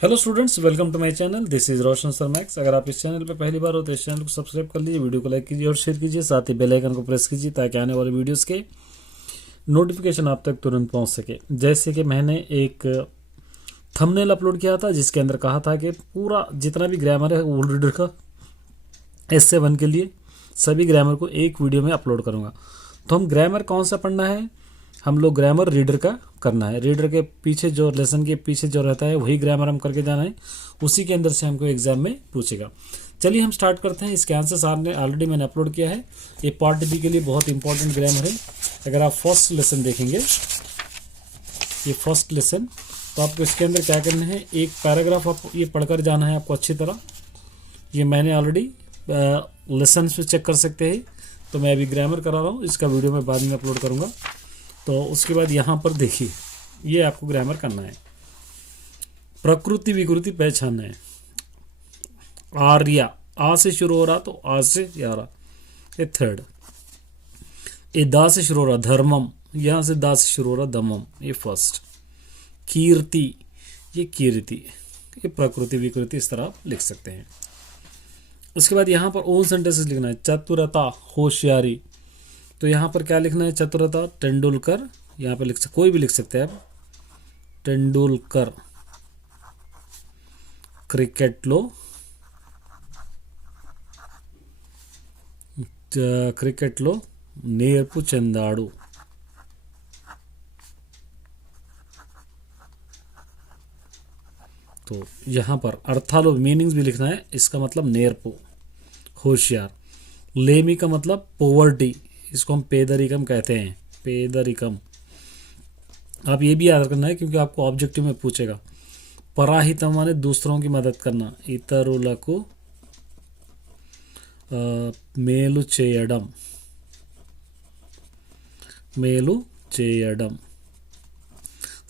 Hello students, welcome to my channel. This is Roshan sir Max. अगर आप इस channel पर पहली बार हो तो इस चैनल को सब्सक्राइब कर लीजिए, वीडियो को लाइक कीजिए और शेयर कीजिए, साथ ही बेल आइकन को प्रेस कीजिए ताकि आने वाले वीडियोस के नोटिफिकेशन आप तक तुरंत पहुंच सके। जैसे कि मैंने एक थंबनेल अपलोड किया था जिसके अंदर कहा था कि पूरा जितना भी ग्रामर है वर्ल्ड रीडर का S7 के लिए सभी ग्रामर को एक वीडियो में अपलोड करूँगा। तो हम ग्रामर कौन सा पढ़ना है, हम लोग ग्रामर रीडर का करना है। रीडर के पीछे जो लेसन के पीछे जो रहता है वही ग्रामर हम करके जाना है, उसी के अंदर से हमको एग्जाम में पूछेगा। चलिए हम स्टार्ट करते हैं। इसके आंसर्स आपने ऑलरेडी मैंने अपलोड किया है। ये पार्ट बी के लिए बहुत इंपॉर्टेंट ग्रामर है। अगर आप फर्स्ट लेसन देखेंगे, ये फर्स्ट लेसन, तो आपको इसके अंदर क्या करना है, एक पैराग्राफ आप ये पढ़कर जाना है आपको अच्छी तरह। ये मैंने ऑलरेडी लेसन से चेक कर सकते हैं। तो मैं अभी ग्रामर करा रहा हूँ, इसका वीडियो मैं बाद में अपलोड करूँगा। तो उसके बाद यहाँ पर देखिए, ये आपको ग्रामर करना है। प्रकृति विकृति पहचानना है। आर्या, आ से शुरू हो रहा तो आ से या रहा, ये थर्ड। ये दा से शुरू हो रहा धर्मम, यहाँ से दा से शुरू हो रहा दमम, ये फर्स्ट। कीर्ति, ये कीर्ति, ये प्रकृति विकृति, इस तरह आप लिख सकते हैं। उसके बाद यहाँ पर ओन सेंटेंसेस लिखना है। चतुरता, होशियारी, तो यहाँ पर क्या लिखना है, चतुरता तेंदुलकर, यहाँ पर कोई भी लिख सकते हैं आप। तेंदुलकर क्रिकेटलो, क्रिकेटलो नेर्पु चंदाड़ू। तो यहाँ पर अर्थालो मीनिंग्स भी लिखना है। इसका मतलब नेर्पु होशियार। लेमी का मतलब पोवर्टी, इसको हम पेदरिकम कहते हैं, पेदरिकम। आप ये भी याद करना है क्योंकि आपको ऑब्जेक्टिव में पूछेगा। पराहितम माने दूसरों की मदद करना। इतरुలకు మేలు చేయడం, మేలు చేయడం।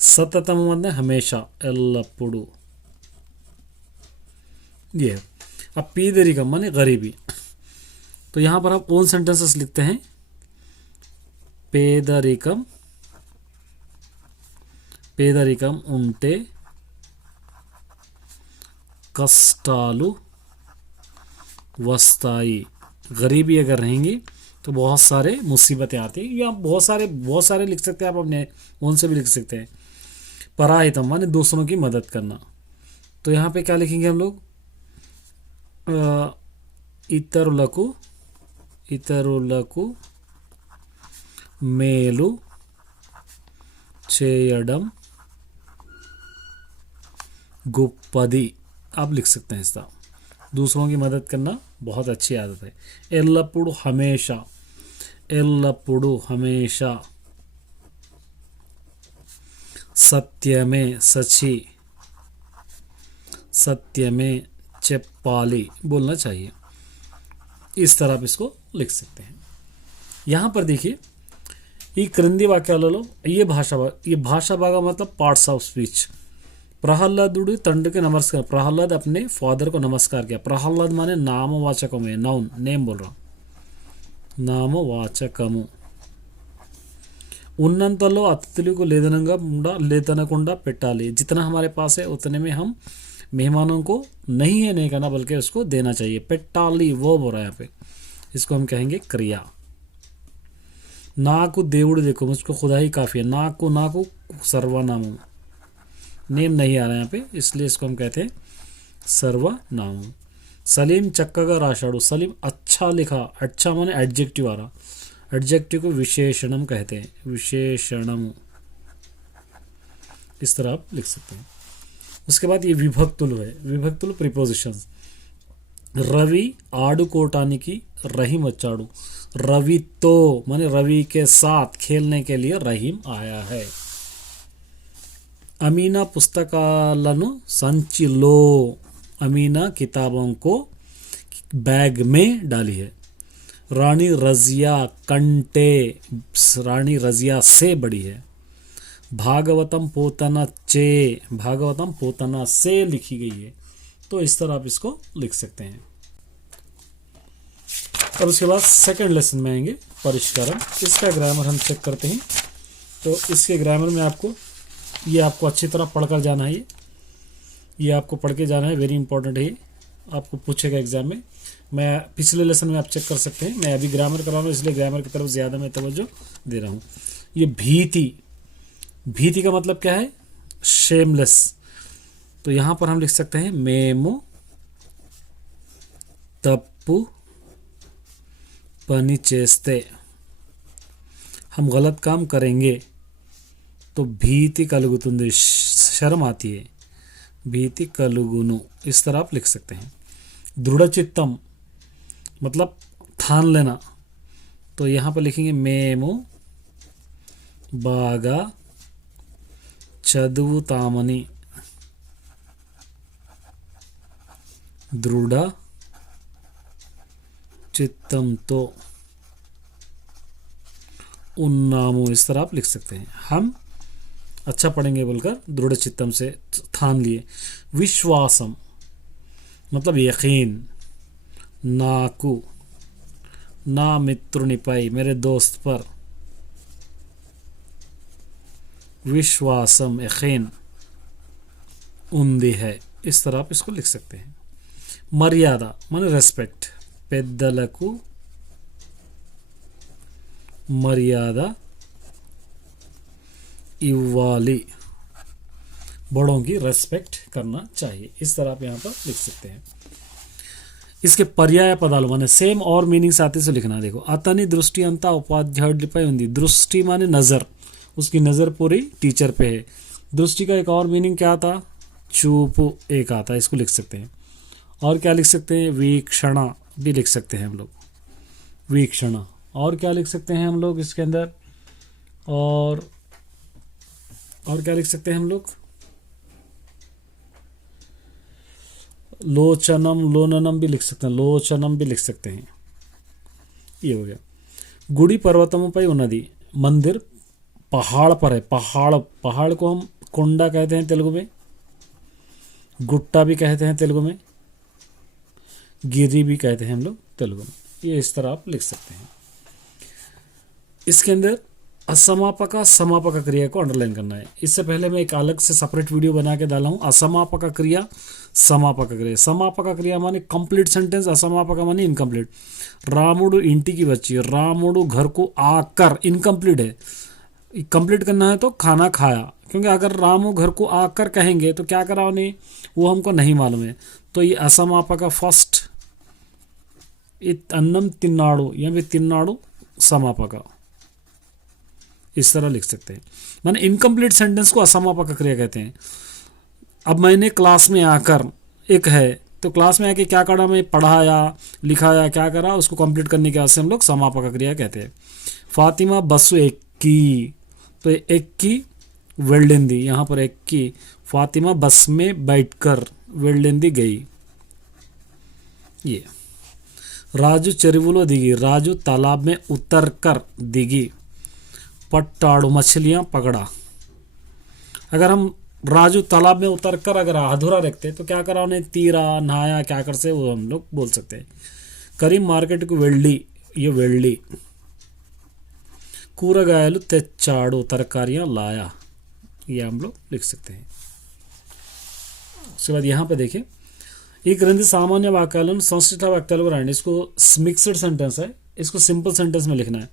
सततम मतलब हमेशा, एल्लपुडू, ये। अब पेदरिकम माने गरीबी। तो यहाँ पर आप ओन सेंटेंसेस लिखते हैं। పేదరికం, పేదరికం ఉంటే कष्टालु वस्ताई। गरीबी अगर रहेंगी तो बहुत सारे मुसीबतें आती हैं। या बहुत सारे लिख सकते हैं आप, अपने उनसे भी लिख सकते हैं। पराहितम माने दूसरों की मदद करना। तो यहाँ पे क्या लिखेंगे हम लोग, इतरुలకు, इतरुలకు మేలు చేయడం గొప్పది, आप लिख सकते हैं इसका। दूसरों की मदद करना बहुत अच्छी आदत है। एल्लपुडू हमेशा, एल्लपुडू हमेशा। सत्य में, सची, सत्य में चेप्पाली, बोलना चाहिए। इस तरह आप इसको लिख सकते हैं। यहाँ पर देखिए, ఈ క్రింది వాక్యాలలో ये भाषा भाग मतलब पार्ट्स ऑफ स्पीच। प्रहलादुడు తండ్రికి नमस्कार, प्रहलाद अपने फादर को नमस्कार किया। प्रहलाद माने नामवाचकम है, नाउन, नेम बोल रहा, నామవాచకము। ఉన్నంతలో అతిథులకు లేదనకుండా పెట్టాలి। जितना हमारे पास है उतने में हम मेहमानों को नहीं है नहीं करना बल्कि उसको देना चाहिए। पेट्टाली वो बोल रहा है यहाँ पे, इसको हम कहेंगे क्रिया। नाकु దేవుడు देखो, मुझको खुदा ही काफ़ी है। नाकु नाकु सर्वनाम, नेम नहीं आ रहा है यहाँ पे, इसलिए इसको हम कहते हैं सर्वनाम। सलीम चक्का राशाड़ू, सलीम अच्छा लिखा। अच्छा माने एडजेक्टिव आ रहा, एडजेक्टिव को विशेषणम कहते हैं, विशेषणम। इस तरह आप लिख सकते हैं। उसके बाद ये विभक्तुल है। विभक्तुल प्रीपोजिशन। रवि ఆడుకోవటానికి रहीम వచ్చాడు। रवि तो माने रवि के साथ खेलने के लिए रहीम आया है। अमीना पुस्तकाలను संचिलो, अमीना किताबों को बैग में डाली है। रानी रजिया कंटे, रानी रजिया से बड़ी है। भागवतम पोतना चे, भागवतम पोतना से लिखी गई है। तो इस तरह आप इसको लिख सकते हैं। और उसके बाद सेकंड लेसन में आएंगे, परिष्करण। इसका ग्रामर हम चेक करते हैं। तो इसके ग्रामर में आपको ये आपको अच्छी तरह पढ़कर जाना है। ये आपको पढ़ के जाना है, वेरी इंपॉर्टेंट है, आपको पूछेगा एग्जाम में। मैं पिछले लेसन में आप चेक कर सकते हैं, मैं अभी ग्रामर करा रहा हूँ इसलिए ग्रामर की तरफ ज़्यादा मैं तवज्जो दे रहा हूँ। ये भीति, भीति का मतलब क्या है? शेमलेस। तो यहाँ पर हम लिख सकते हैं मेमो तप्पू पनी चेस्ते, हम गलत काम करेंगे तो भीति कलुगुतुंदी, शर्म आती है, भीति कलुगुनु, इस तरह आप लिख सकते हैं। दृढ़चित्तम मतलब ठान लेना, तो यहाँ पर लिखेंगे मेमो बागा चदुवुतामनी, दृढ़ चित्तम तो उन्नामो, इस तरह आप लिख सकते हैं। हम अच्छा पढ़ेंगे बोलकर दृढ़ चित्तम से ठान लिए। विश्वासम मतलब यकीन, नाकु ना मित्रुनिपै, मेरे दोस्त पर, विश्वासम यकीन उन्दी है, इस तरह आप इसको लिख सकते हैं। मर्यादा माने रेस्पेक्ट, पेद्दలకు मर्यादा इव्वाली, बड़ों की रेस्पेक्ट करना चाहिए, इस तरह आप यहाँ पर लिख सकते हैं। इसके पर्याय पदाలు माने सेम और मीनिंग साथ से लिखना। देखो अतनी दृष्टि अंता उपाध्यायुडिपై ఉంది, दृष्टि माने नज़र, उसकी नज़र पूरी टीचर पे है। दृष्टि का एक और मीनिंग क्या था? चूप एक आता है, इसको लिख सकते हैं। और क्या लिख सकते हैं? वीक्षणा भी लिख सकते हैं हम लोग, वीक्षणा। और क्या लिख सकते हैं हम लोग इसके अंदर? और क्या लिख सकते हैं हम लोग? लोचनम लोननम भी लिख सकते हैं, लोचनम भी लिख सकते हैं। ये हो गया। गुड़ी पर्वतमपై ఉన్నది, मंदिर पहाड़ पर है। पहाड़ को हम कोंडा कहते हैं तेलुगु में, गुट्टा भी कहते हैं तेलुगु में, गिरी भी कहते हैं हम लोग तेलुगु में। ये इस तरह आप लिख सकते हैं। इसके अंदर असमापक समापक क्रिया को अंडरलाइन करना है। इससे पहले मैं एक अलग से सेपरेट वीडियो बना के डाला हूँ। असमापक क्रिया, समापक क्रिया। समापक क्रिया माने कंप्लीट सेंटेंस, असमापक माने इनकम्प्लीट। रामुडु इंटी की बच्ची, रामुडु घर को आकर, इनकम्प्लीट है, कंप्लीट करना है तो खाना खाया, क्योंकि अगर रामू घर को आकर कहेंगे तो क्या करा उन्हें, वो हमको नहीं मालूम है। तो ये असमापक फर्स्ट, अन्नम तिन्नाडु, यहाँ पे तिन्नाडु समापक, इस तरह लिख सकते हैं। माने इनकम्प्लीट सेंटेंस को असमापक क्रिया कहते हैं। अब मैंने क्लास में आकर, एक है तो क्लास में आके क्या करा, मैं पढ़ाया लिखाया क्या करा, उसको कंप्लीट करने के वास्ते हम लोग समापक क्रिया कहते हैं। फातिमा बस्सु एक्की, तो एक की वेल्डेंदी, यहाँ पर एक की। फातिमा बस में बैठकर वेल्डेंदी गई। ये राजू చెరువులో दिगी, राजू तालाब में उतरकर दिगी। पट्टाड़ू मछलियां पकड़ा। अगर हम राजू तालाब में उतरकर अगर अधूरा रखते तो क्या करा, उन्हें तीरा नहाया क्या कर से, वो हम लोग बोल सकते हैं। करीम मार्केट को वेल्डी, ये वेल्डी। కూరగాయలు తెచ్చాడు, तरकारियां लाया, ये हम लोग लिख सकते हैं। उसके बाद यहाँ पे देखिए, ఈ క్రింది సామాన్య వాక్యాలను సంశ్లిష్ట వాక్యాలుగా రాయండి। इसको मिक्सड सेंटेंस है, इसको सिंपल सेंटेंस में लिखना है।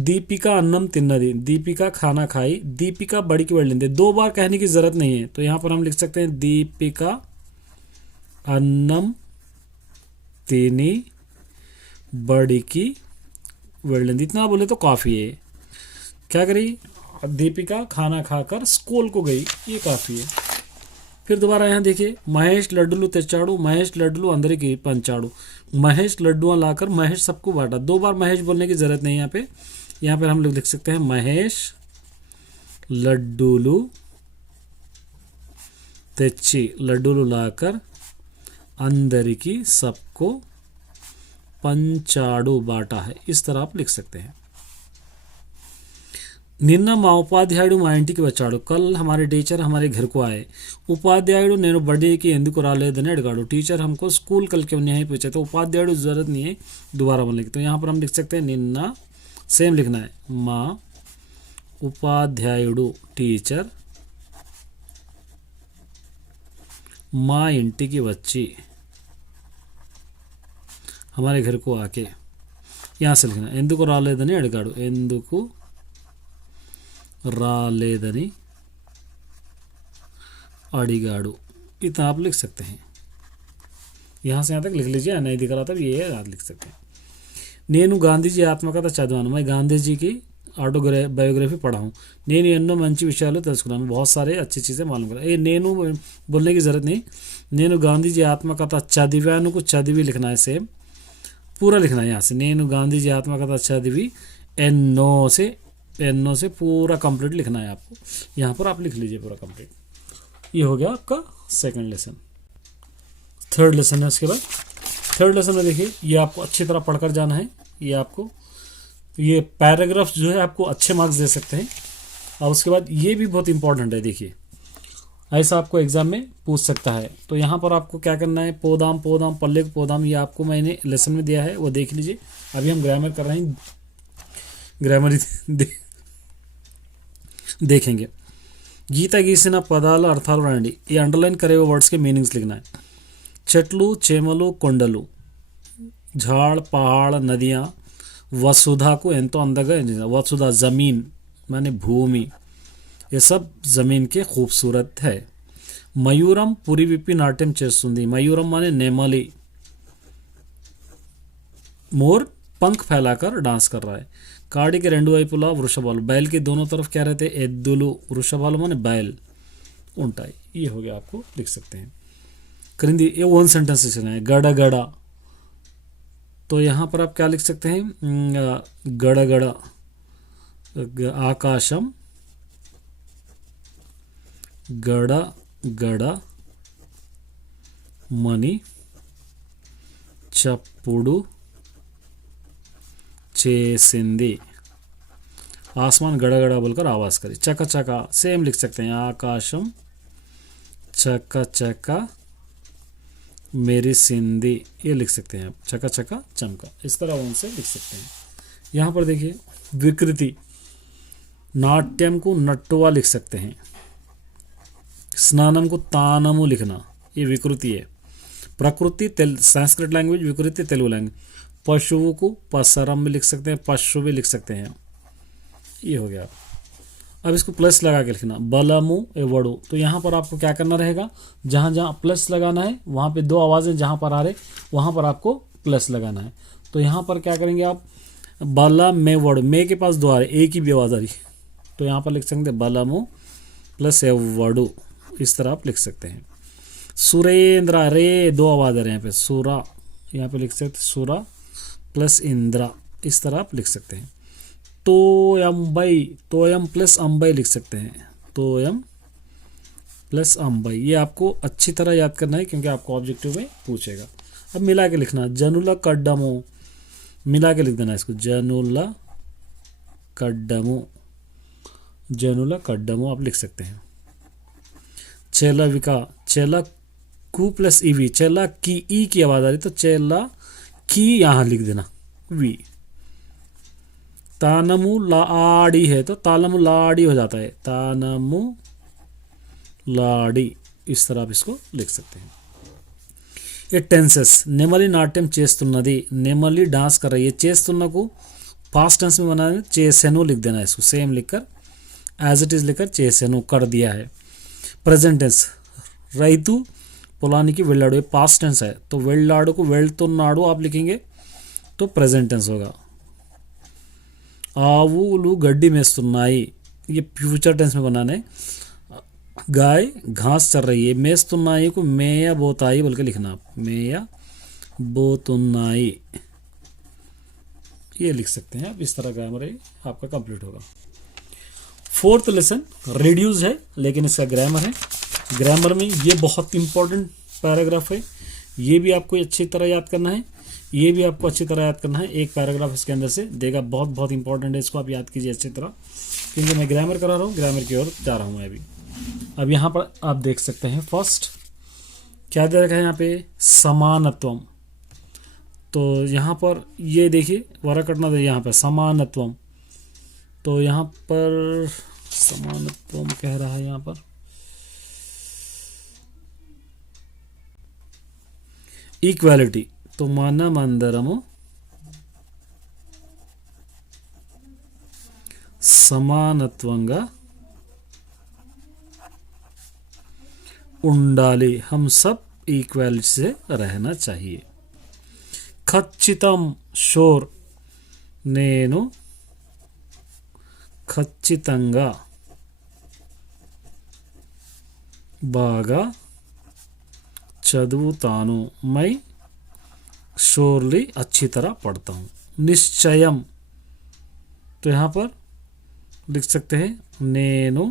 दीपिका अन्नम तिन्नदी, दीपिका खाना खाई, दीपिका बड़ी की वेल्डिंग। दो बार कहने की जरूरत नहीं है, तो यहाँ पर हम लिख सकते हैं दीपिका अन्नम तिनी बड़ी की वेल्डिंग। इतना बोले तो काफ़ी है। क्या करी, दीपिका खाना खाकर स्कूल को गई, ये काफ़ी है। फिर दोबारा यहाँ देखिए, महेश लड्डू तेचाड़ू, महेश लड्डू अंदर की पंचाड़ू। महेश लड्डुआं लाकर महेश सबको बांटा। दो बार महेश बोलने की जरूरत नहीं है यहाँ पे। यहाँ पर हम लोग लिख सकते हैं महेश लड्डूलू तेच्ची, लड्डूलू लाकर अंदर की सबको पंचाड़ू बांटा है, इस तरह आप लिख सकते हैं। నిన్న మా ఉపాధ్యాయుడు మా ఇంటికి వచ్చాడు, कल हमारे टीचर हमारे घर को आए। उपाध्यायुడు నేను బడికి ఎందుకు రాలేదని అడిగాడు। टीचर हमको स्कूल कल क्यों नहीं पूछे, तो उपाध्यायुడు जरूरत नहीं है दोबारा बोलने की। तो यहाँ पर हम लिख सकते हैं निन्ना, सेम लिखना है, మా ఉపాధ్యాయుడు टीचर మా ఇంటికి వచ్చి, हमारे घर को आके, यहाँ से लिखना ఎందుకు రాలేదని అడిగాడు, ఎందుకు రాలేదని अड़िगाड़ू, इतना आप लिख सकते हैं। यहाँ से यहाँ तक लिख लीजिए, नहीं दिख रहा था ये याद लिख सकते हैं। నేను గాంధీజీ ఆత్మకథ చదివాను, मैं गांधी की बायोग्राफी पढ़ा हूँ। నేను ఎన్నో మంచి విషయాలు తెలుసుకున్నాను, बहुत सारे अच्छी चीज़ें मालूम करा। ये నేను बोलने की ज़रूरत नहीं, నేను गांधीजी आत्मकథ చదివాను को చదివి लिखना है, सेम पूरा लिखना है। यहाँ से నేను गांधीजी आत्मकథ చదివి एनो से पूरा कंप्लीट लिखना है आपको। यहाँ पर आप लिख लीजिए पूरा कंप्लीट। ये हो गया आपका सेकंड लेसन। थर्ड लेसन है उसके बाद। थर्ड लेसन में देखिए, ये आपको अच्छी तरह पढ़कर जाना है। ये आपको ये पैराग्राफ जो है आपको अच्छे मार्क्स दे सकते हैं। और उसके बाद ये भी बहुत इंपॉर्टेंट है, देखिए ऐसा आपको एग्जाम में पूछ सकता है। तो यहाँ पर आपको क्या करना है, पोदाम पोदाम पल्ले को पोदाम, ये आपको मैंने लेसन में दिया है, वो देख लीजिए। अभी हम ग्रामर कर रहे हैं, ग्रामर देखेंगे। గీత గీసిన పదాల అర్థాలు రాయండి। ఈ అండర్లైన్ करे हुए वर्ड्स के मीनिंग्स लिखना है। చెట్లు, చేమలు, కొండలు, झाड़, पहाड़, नदियाँ, वसुधा को ఎంతో अंदगा, वसुधा ज़मीन माने भूमि, ये सब ज़मीन के खूबसूरत है। मयूरम पुरी विप्पి నాట్యం చేస్తుంది, मयूरम माने नेमली, मोर पंख फैलाकर डांस कर रहा है। काड़ी के రెండు వైపులా వృషభాలు, बैल के दोनों तरफ क्या रहते हैं, ఎద్దులు, వృషభాలు माने बैल ఉంటాయి। ये हो गया, आपको लिख सकते हैं। क्रिंदी ये वन सेंटेंस लिखना है। गड़ा गड़ा, तो यहाँ पर आप क्या लिख सकते हैं, गड़ा गड़ा आकाशम, गड़ा गड़ा मणि चప్పుడు చేసింది, आसमान गड़गड़ा बोलकर आवाज़ करी। चका चका सेम लिख सकते हैं, आकाशम चका चका मेरिसिंदी, ये लिख सकते हैं आप, चका चका चमका, इस तरह उनसे लिख सकते हैं। यहाँ पर देखिए विकृति, नाट्यम को नट्टुआ लिख सकते हैं। स्नानम को तानमु लिखना, ये विकृति है। प्रकृति संस्कृत लैंग्वेज, विकृति तेलुगु लैंग्वेज। पशुओं को पसरम भी लिख सकते हैं, पशु भी लिख सकते हैं। ये हो गया। अब इसको प्लस लगा के लिखना, बलमु एवड़ू। तो यहाँ पर आपको क्या करना रहेगा, जहाँ जहाँ प्लस लगाना है वहाँ पे दो आवाज़ें जहाँ पर आ रहे वहाँ पर आपको प्लस लगाना है। तो यहाँ पर क्या करेंगे आप, बला में वड़ू, मे के पास दो आ रहे, एक ही भी आवाज़ आ रही, तो यहाँ पर लिख सकते हैं बलमु प्लस एवड़ू, इस तरह आप लिख सकते हैं। सुरेंद्र, रे दो आवाज़ आ रहे हैं यहाँ पे, सुरा, यहाँ पे लिख सकते सुरा प्लस इंद्रा, इस तरह आप लिख सकते हैं। तोयम्बई, तोयम प्लस अम्बई लिख सकते हैं, तोयम प्लस अम्बई। ये आपको अच्छी तरह याद करना है क्योंकि आपको ऑब्जेक्टिव में पूछेगा। अब मिला के लिखना, जनुला कड्डमो, मिला के लिख देना इसको, जनुला कड्डमो, जनुला कड्डमो आप लिख सकते हैं। चेला विका, चेला कू प्लस ईवी, चेला की ई की आवाज़ आ रही तो चेला की यहाँ लिख देना वी। तानमु लाड़ी है तो तालमु लाड़ी हो जाता है, तानमु लाड़ी, इस तरह आप इसको लिख सकते हैं। ये टेंसेस, नेमली नाट्यम చేస్తున్నది, नेमली डांस कर रही है, చేస్తున్న को पास्ट टेंस में बनाना, చేసెను लिख देना है इसको, सेम लिखकर एज इट इज़ लिखकर చేసెను कर दिया है। प्रेजेंट टेंस, రైతు పొలానికి వెళ్ళాడు, ये पास्ट टेंस है, तो వెళ్ళాడు को వెళ్తున్నాడు आप लिखेंगे तो प्रेजेंट टेंस होगा। ఆవులు గడ్డి మేస్తున్నాయి, ये फ्यूचर टेंस में बनाने, गाय घास चर रही है, మేస్తున్నాయి को మేయ బోతాయి बोल के लिखना आप, మేయ బోతున్నాయి, ये लिख सकते हैं आप। इस तरह ग्रामर आपका कंप्लीट होगा। फोर्थ लेसन रिड्यूस है लेकिन इसका ग्रामर है। ग्रामर में ये बहुत इंपॉर्टेंट पैराग्राफ है, ये भी आपको अच्छी तरह याद करना है, ये भी आपको अच्छी तरह याद करना है। एक पैराग्राफ इसके अंदर से देगा, बहुत बहुत इंपॉर्टेंट है, इसको आप याद कीजिए अच्छी तरह क्योंकि मैं ग्रामर करा रहा हूँ, ग्रामर की ओर जा रहा हूँ मैं अभी। अब यहाँ पर आप देख सकते हैं फर्स्ट क्या दे रखा है यहाँ पे, समानत्वम। तो यहाँ पर ये देखिए वरा कटना दे, यहाँ पर समानत्वम, तो यहाँ पर समानत्वम कह रहा है, यहाँ पर ఈక్వాలిటీ तो మనమందరము సమానత్వంగా ఉండాలి. हम सब ఈక్వాలిటీ से रहना चाहिए. ఖచ్చితం షోర్ నేను ఖచ్చితంగా బాగా చదువుతాను. मैं श्योरली अच्छी तरह पढ़ता हूँ. निश्चयम तो यहाँ पर लिख सकते हैं నేను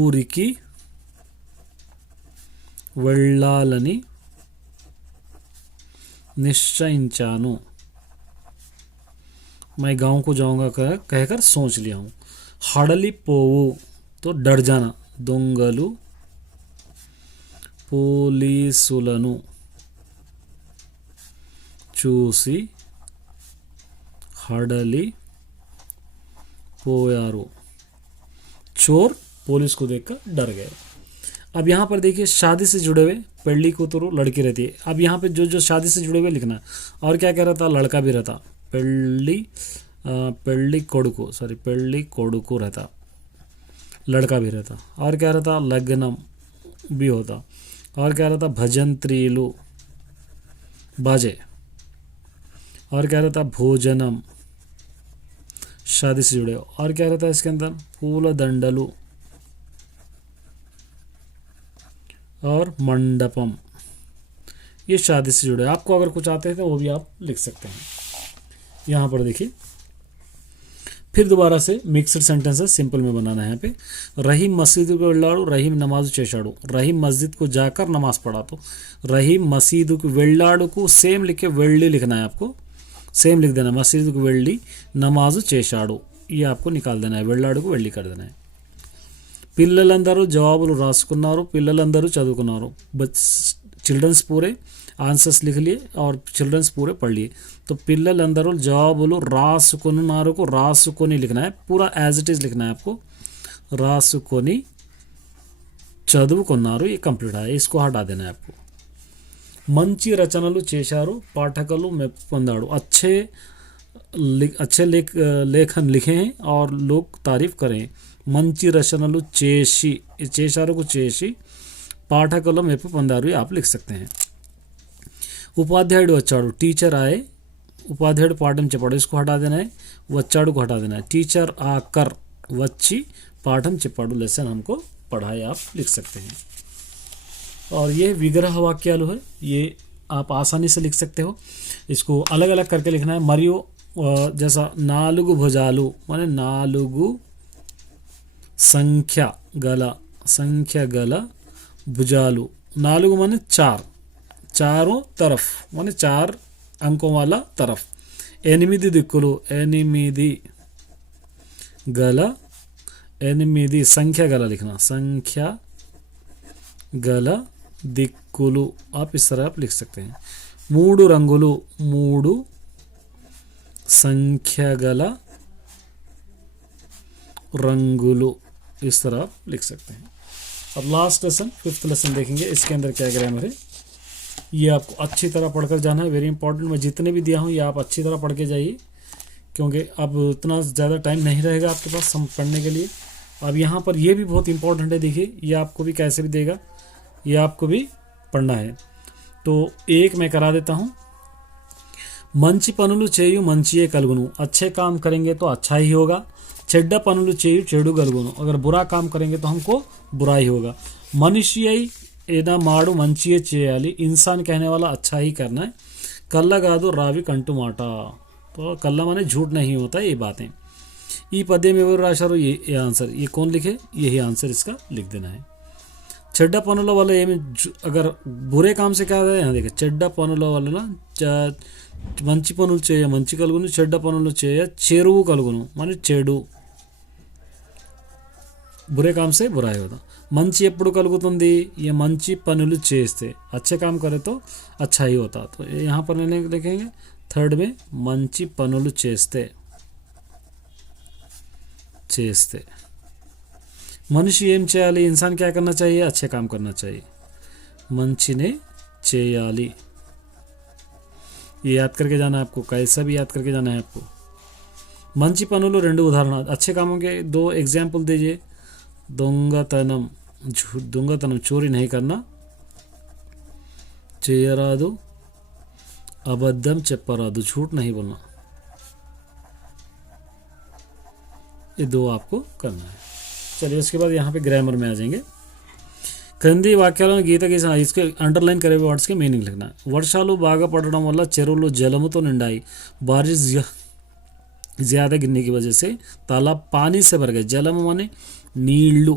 ఊరికి వెళ్ళాలని నిశ్చయించాను. मैं गांव को जाऊंगा कहकर सोच लिया हूँ. हड़ली पोवु तो डर जाना. దొంగలు పోలీసులను చూసి हड़ली పోయారు. चोर पुलिस को देखकर डर गए. अब यहाँ पर देखिए शादी से जुड़े हुए पेल्ली कूतरू लड़की रहती है. अब यहाँ पे जो जो शादी से जुड़े हुए लिखना है. और क्या कह रहा था, लड़का भी रहता. पेल्ली कोडुकू रहता, लड़का भी रहता. और क्या रहता, लग्नम भी होता. और क्या रहता, भजंत्रीलु बाजे. और क्या रहता, भोजनम शादी से जुड़े. और क्या रहता है इसके अंदर, फूल दंडलु और मंडपम, ये शादी से जुड़े. आपको अगर कुछ आते हैं तो वो भी आप लिख सकते हैं. यहाँ पर देखिए फिर दोबारा से मिक्सड सेंटेंस है, सिंपल में बनाना है. यहाँ पे रहीम मस्जिद को वेल्लाड़ू, रहीम नमाज चेशाड़ू. रहीम मस्जिद को जाकर नमाज पढ़ा. तो रहीम मस्जिद को वेल्लाड़ू को सेम लिख के वेल्डी लिखना है. आपको सेम लिख देना. मस्जिद को वेल्डी, नमाज చేశాడు, ये आपको निकाल देना है. वेल्లాడుకు వెళ్ళి कर देना है. పిల్లలందరూ జవాబులు రాసుకున్నారు, పిల్లలందరూ చదువుకున్నారు. चिल्ड्रंस पूरे आंसर्स लिख लिए और चिल्ड्रंस पूरे पढ़ लिए. तो పిల్లలందరూ జవాబులు రాసుకున్నారు को రాసుకొని लिखना है. पूरा एज इट इज लिखना है आपको. రాసుకొని చదువుకున్నారు, ये कंप्लीट है. इसको हटा देना है आपको. మంచి రచనలు చేశారు, పాఠకులు మెప్పు పొందాడు. अच्छे लेखन लिखे हैं और लोग तारीफ करें. మంచి రచనలు చేసి, చేశారు को చేసి పాఠకులు మెప్పు పొందారు, आप लिख सकते हैं. ఉపాధ్యాయుడు వచ్చాడు, टीचर आए, ఉపాధ్యాయుడు పాఠం చెప్పాడు, इसको हटा देना है. వచ్చాడు को हटा देना है. टीचर आकर వచ్చి పాఠం చెప్పాడు, लेसन हमको पढ़ाए, आप लिख सकते हैं. और ये विग्रह वाक्यालु है, ये आप आसानी से लिख सकते हो. इसको अलग अलग करके लिखना है. मरियो जैसा नालुगु भुजालु माने नालुगु संख्या गला भुजालु. नालुगु माने चार, चारों तरफ माने चार अंकों वाला तरफ. एनिमिदी दिक्कुलु, एनिमिदी गला, एनिमिदी संख्या गला लिखना, संख्या गला దిక్కులు, आप इस तरह आप लिख सकते हैं. మూడు రంగులు, మూడు संख्या गला रंगुलु, इस तरह आप लिख सकते हैं. अब लास्ट लेसन, फिफ्थ लेसन देखेंगे. इसके अंदर क्या ग्रामर है, ये आपको अच्छी तरह पढ़कर जाना है. Very important. मैं जितने भी दिया हूँ ये आप अच्छी तरह पढ़ के जाइए, क्योंकि अब इतना ज़्यादा टाइम नहीं रहेगा आपके पास पढ़ने के लिए. अब यहाँ पर ये भी बहुत इंपॉर्टेंट है. देखिए ये आपको भी कैसे भी देगा, ये आपको भी पढ़ना है. तो एक मैं करा देता हूँ. మంచి పనులు చేయు మంచియే కలుగును. अच्छे काम करेंगे तो अच्छा ही होगा. చెడ్డ పనులు చేయు చెడు కలుగును. अगर बुरा काम करेंगे तो हमको बुरा ही होगा. మనిషి ఏదా మాడు మంచియే చేయాలి. इंसान कहने वाला अच्छा ही करना है. కళ్ళ కాదు రావి కంటు మాట. तो కళ్ళ माने झूठ नहीं होता, ये बातें. ఈ పద్యం ఎవరు రాశారు, ये आंसर, ये कौन लिखे, यही आंसर इसका लिख देना है. చెడ్డ పనుల వల్ల ఏమి, अगर बुरे काम से क्या है, यहाँ देखिए చెడ్డ పనుల వలన మంచి పనులు చేయ మంచి కలుగును, చెడ్డ పనులు చేయ చెరువు కలుగును মানে చెడు. बुरे काम से बुरा ही होता. మంచి ఎప్పుడు కలుగుతుంది, ये మంచి పనులు చేస్తే. अच्छे काम करे तो अच्छा ही होता. तो यहाँ पर लेने देखेंगे थर्ड में మంచి పనులు చేస్తే. మనిషి ఏం చేయాలి, इंसान क्या करना चाहिए, अच्छे काम करना चाहिए. मंचिने चेयाली, ये याद करके जाना है आपको, कैसा भी याद करके जाना है आपको। मंची पनुलो रेंडु उदाहरण, अच्छे कामों के 2 एग्जाम्पल दीजिए। दोंगतनम, दोंगतनम चोरी नहीं करना, चेयरादु अबद्धम चेप्परादु झूठ नहीं बोलना, ये 2 आपको करना है। चलिए उसके बाद यहाँ पे ग्रामर में आ जाएंगे। క్రింది వాక్యాలను గీత గీసిన इसके अंडरलाइन करे हुए वर्ड्स के मीनिंग लिखना है। వర్షాలు బాగా పడడం వల్ల చెరువులు జలముతో నిండాయి, बारिश ज़्यादा गिरने की वजह से तालाब पानी से भर गए। जलम माने నీళ్ళు।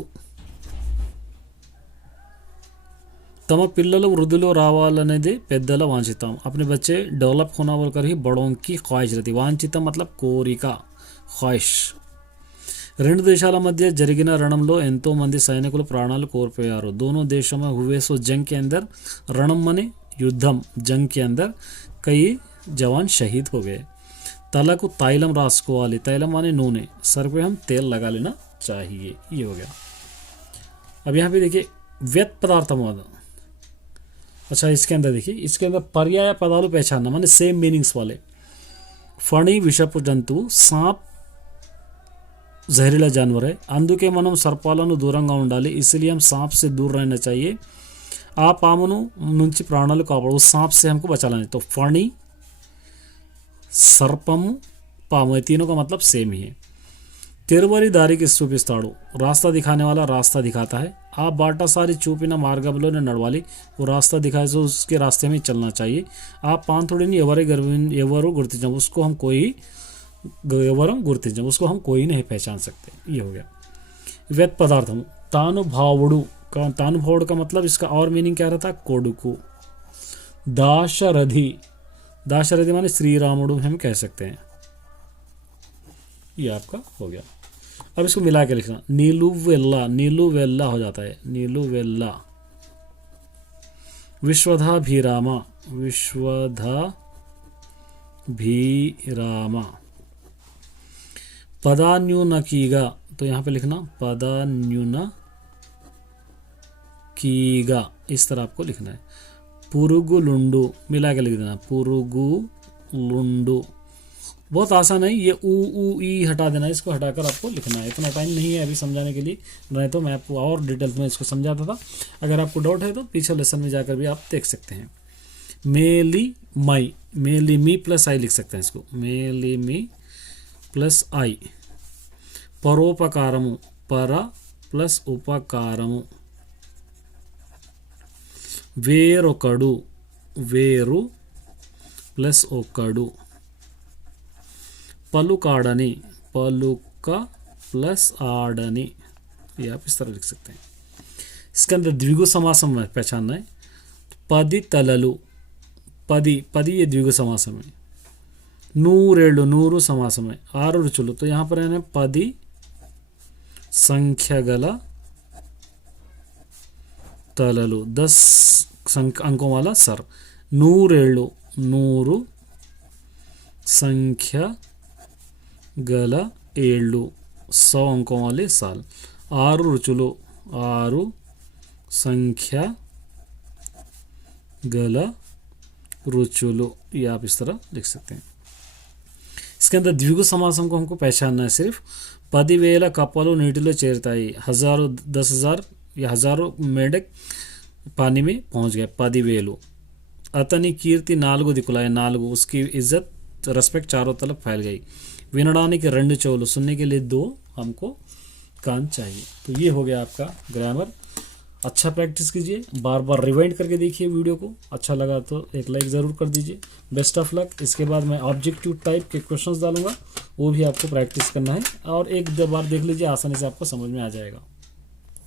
తమ పిల్లలు వృద్ధిలో రావాలనేది పెద్దల వాంఛితం, अपने बच्चे डेवलप होना बोलकर ही बड़ों की ख्वाहिश रहती। वांछित मतलब కోరిక, ख्वाहिश। రెండు దేశాల మధ్య జరిగిన రణంలో ఎంతో మంది సైనికులు ప్రాణాలు కోల్పోయారు। दोनों देशों में हुए सो जंग के अंदर, रणम माने युद्धम, जंग के अंदर कई जवान शहीद हो गए। तలకు तैलम రాసుకోవాలి, तैलम माने नूने, सर पे हम तेल लगा लेना चाहिए, ये हो गया। अब यहाँ पे देखिए व्यत पदार्थवाद। अच्छा इसके अंदर देखिए, इसके अंदर पर्याय पदाలు पहचानना माने सेम मीनिंग्स वाले। फणी विषపు జంతువు, सांप जहरीला जानवर है, అందుకే మనం సర్పాలను దూరంగా ఉండాలి, इसलिए हम सांप से दूर रहना चाहिए। ఆ పామును నుంచి ప్రాణాలు కాపాడు, उस सांप से हमको बचा लेना। तो फणी, सर्पम, पामु, तीनों का मतलब सेम ही है। తిరువరి దారికి చూపిస్తాడు, रास्ता दिखाने वाला रास्ता दिखाता है। आप बाटासारी చూపిన మార్గంలోనే నడవాలి, वो रास्ता दिखाए तो उसके रास्ते में चलना चाहिए। आप पांथुడిని ఎవరు గుర్తించం, उसको हम कोई ఎవరం గుర్తించం, उसको हम कोई नहीं पहचान सकते, ये हो गया। व्यत पदार्थम, तानुभावुडु का, तानुभावुडु का मतलब इसका और मीनिंग क्या रहता है, कोडुकु। दाशरथी, दाशरथी माने श्री रामुडु हम कह सकते हैं, ये आपका हो गया। अब इसको मिला के लिखना, नीलुवेल्ला, नीलुवेल्ला हो जाता है, नीलुवेल्ला। विश्वधाभिरामा, विश्वधाभिरामा। पदान्यूनकीगा, तो यहाँ पे लिखना पदान्यूनकीगा, इस तरह आपको लिखना है। पुरुगुलुंडु, मिला के लिख देना, पुरुगुलुंडु। बहुत आसान है, ये ऊ ई हटा देना, इसको हटाकर आपको लिखना है। इतना टाइम नहीं है अभी समझाने के लिए, नहीं तो मैं आपको और डिटेल्स में इसको समझाता था। अगर आपको डाउट है तो पीछे लेसन में जाकर भी आप देख सकते हैं। मेली मई, मेली मी प्लस आई लिख सकते हैं इसको, मेली मी प्लस आई। परोपकारमु, पर प्लस उपकारमु। వేరొకడు, వేరు प्लस ఒకడు। पलुकाडनी, पलुक प्लस आडनी, ये आप इस तरह लिख सकते हैं। इसके अंदर द्विगु समासम में पहचानना है। पदि तललु, पदि, पदि ये द्विगु समासम है। नूरेळु, नूरु समासम है। आरु रुचुलु, तो यहाँ पर है पदि संख्यगल तललु, 10 अंकों वाला सर। नूरेळु, नूरु संख्य गल ఏళ్ళు, 100 अंकों वाले साल। आरु रुचुलु, आरु संख्य गल रुचुलु, ये आप इस तरह लिख सकते हैं। इसके अंदर द्विगु समासम को हमको पहचानना है सिर्फ। 10,000 కప్పలు నీటిలో చేరుతాయి, 1000 10,000 या हजारों मेढक पानी में पहुंच गए, 10,000। अतनी कीर्ति 4 దిక్కులాయ, 4, उसकी इज्जत रेस्पेक्ट चारों तरफ फैल गई। विनडाనికి 2 చెవులు, सुनने के लिए 2 हमको कान चाहिए। तो ये हो गया आपका ग्रामर। अच्छा प्रैक्टिस कीजिए, बार बार रिवाइंड करके देखिए वीडियो को। अच्छा लगा तो एक लाइक ज़रूर कर दीजिए। Best of luck. इसके बाद मैं ऑब्जेक्टिव टाइप के क्वेश्चंस डालूंगा, वो भी आपको प्रैक्टिस करना है, और एक दो बार देख लीजिए, आसानी से आपको समझ में आ जाएगा।